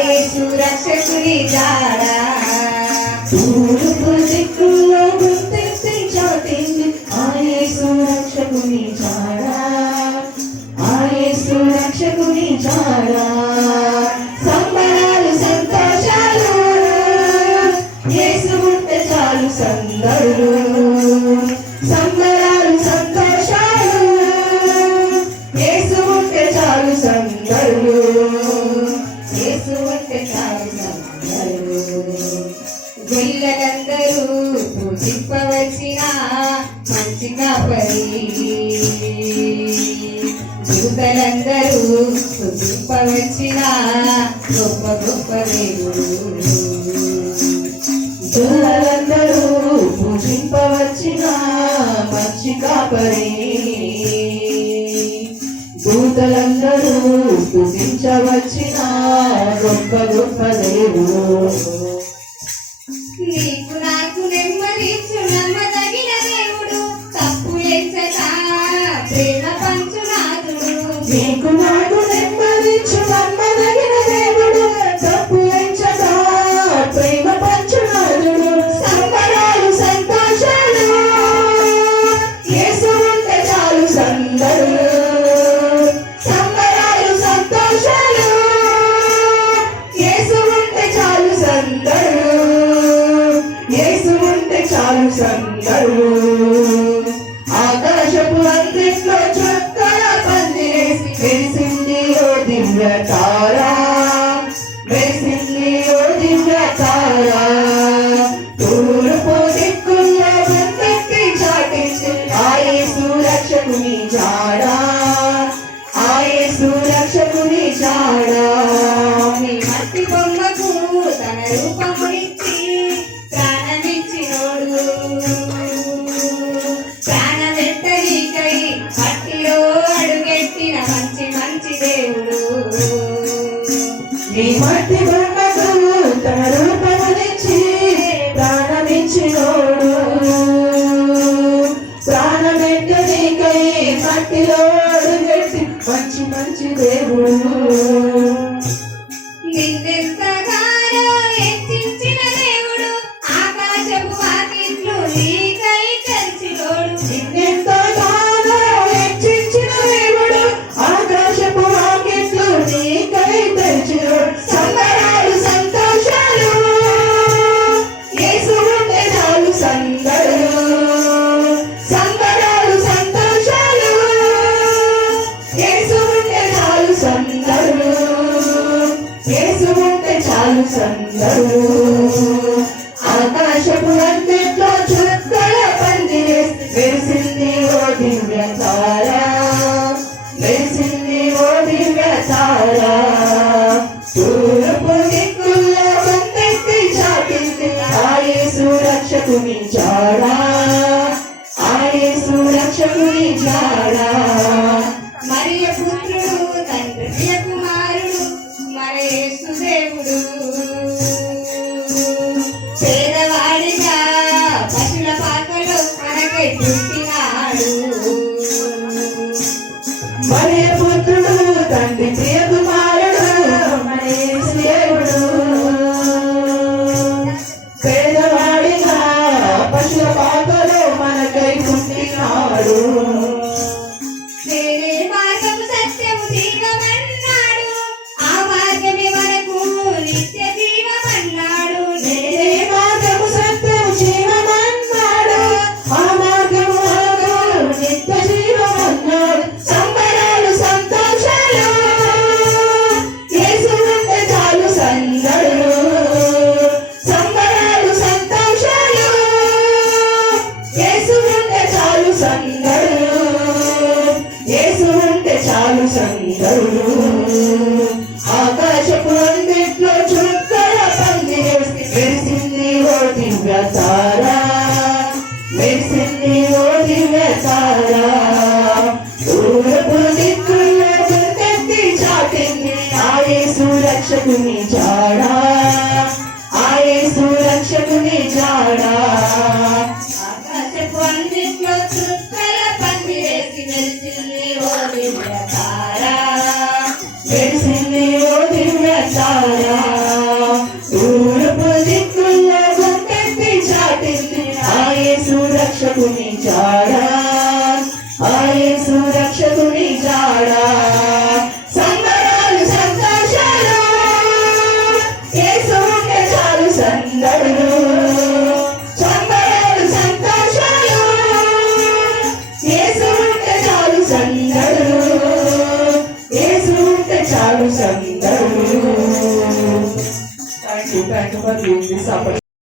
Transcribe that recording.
యేసు రక్షకుని జాడ తూర్పు దిక్కుల్లో గుర్తించి చాటింది ఆ యేసు రక్షకుని జాడ ఆ యేసు రక్షకుని జాడ సంబరాలు సంతోషాలు యేసు ఉంటే చాలు సందడులు సంబరాలు సంతోషాలు యేసు ఉంటే చాలు సందడులు యేసు ఉంటే చాలు సందడులు గొల్లలందరూ పూజింపవచ్చిన మంచి కాపరి దూతలందరూ పూజింపవచ్చిన గొప్ప గొప్ప దేవుడు దూతలందరూ పూజింపవచ్చిన మంచి కాపరి దూతలందరూ పూజించవచ్చిన గొప్ప గొప్ప దేవుడు నీకు నాకు నెమ్మదించు నమ్మదగిన దేవుడు తప్పులెంచగా ప్రేమ పంచునాథుడు నీకు నాకు నెమ్మదించు నమ్మదగిన దేవుడు తప్పులెంచగా ప్రేమ పంచునాథుడు సంబరాలు సంతోషాలు యేసు ఉంటే చాలు సందడులు సంబరాలు సంతోషాలు యేసు ఉంటే చాలు సందడులు యేసు ఉంటే చాలు సందడులు ఆకాశపు అందిట్లో చుక్కల పందిరేసి మెరిసింది ఓ దివ్య తారా మెరిసింది ఓ దివ్య తారా తూర్పు దిక్కుల్లో బందెత్తి చాటించి ఆ యేసు రక్షకుని జాడ ఆ యేసు రక్షకుని జాడ నీ మట్టి బొమ్మకు తన రూపమునిచ్చి ప్రాణమిచ్చినోడు ప్రాణమెత్తనికై మట్టిలో అడుగెట్టిన మంచి మంచి దేవుడు నీ మట్టి బొమ్మకు తన రూపమునిచ్చి ప్రాణమిచ్చినోడు ప్రాణమెత్తనికై మట్టిలో అడుగెట్టి మంచి మంచి దేవుడు నిన్నెంతగానో హెచ్చించిన దేవుడు ఆకాశపు వాకిట్లు నీకై తెరిచినోడు నిన్నెంతగానో హెచ్చించిన దేవుడు ఆకాశపు వాకిట్లు నీకై తెరిచినోడు సంబరాలు సంతోషాలు యేసు ఉంటే చాలు సందడులు సంబరాలు సంతోషాలు యేసు ఉంటే చాలు సందడులు యేసు ఉంటే చాలు సందడులు ఆకాశపు అందిట్లో చుక్కల పందిరేసి మెరిసింది ఓ దివ్య తారా మెరిసింది ఓ దివ్య తారా తూర్పు దిక్కుల్లో బందెత్తి చాటింది ఆ యేసు రక్షకుని జాడ ఆ యేసు రక్షకుని జాడ మరియ పుత్రుడు తండ్రి ప్రియ కుమారుడు మన యేసు దేవుడు పేదవాడిగా పశుల పాకలో మనకై పుట్టినాడు మరియ పుత్రుడు తండ్రి ప్రియ కుమారుడు మన యేసు దేవుడు పేదవాడిగా పశుల పాకలో మనకై పుట్టినాడు నేనే మార్గము సత్యము జీవమన్నాడు ఆ మార్గమే మనకు నిత్య జీవమన్నాడు నేనే మార్గము సత్యము జీవమన్నాడు ఆ మార్గము మనకు నిత్య జీవమన్నాడు సంబరాలు సంతోషాలు యేసు ఉంటే చాలు సందడులు సంబరాలు సంతోషాలు యేసు ఉంటే చాలు సందడులు యేసు ఉంటే చాలు సందడులు ఆకాశపు అందిట్లో చుక్కల పందిరేసి మెరిసింది ఓ దివ్య తారా మెరిసింది ఓ దివ్య తారా తూర్పు దిక్కుల్లో బందెత్తి చాటింది ఆ యేసు రక్షకుని జాడ ఆ యేసు రక్షకుని జాడ ఆకాశపు అందిట్లో చుక్కల పందిరేసి మెరిసింది ఓ దివ్య తార మెరిసింది రక్షకుని జాడా ఆ యేసు రక్షకుని జాడా సంబరాలు సంతోషాలు యేసు ఉంటే చాలు సందడులు సంబరాలు సంతోషాలు యేసు ఉంటే చాలు సందడులు యేసు ఉంటే చాలు సందడులు. Thank you for doing this opportunity.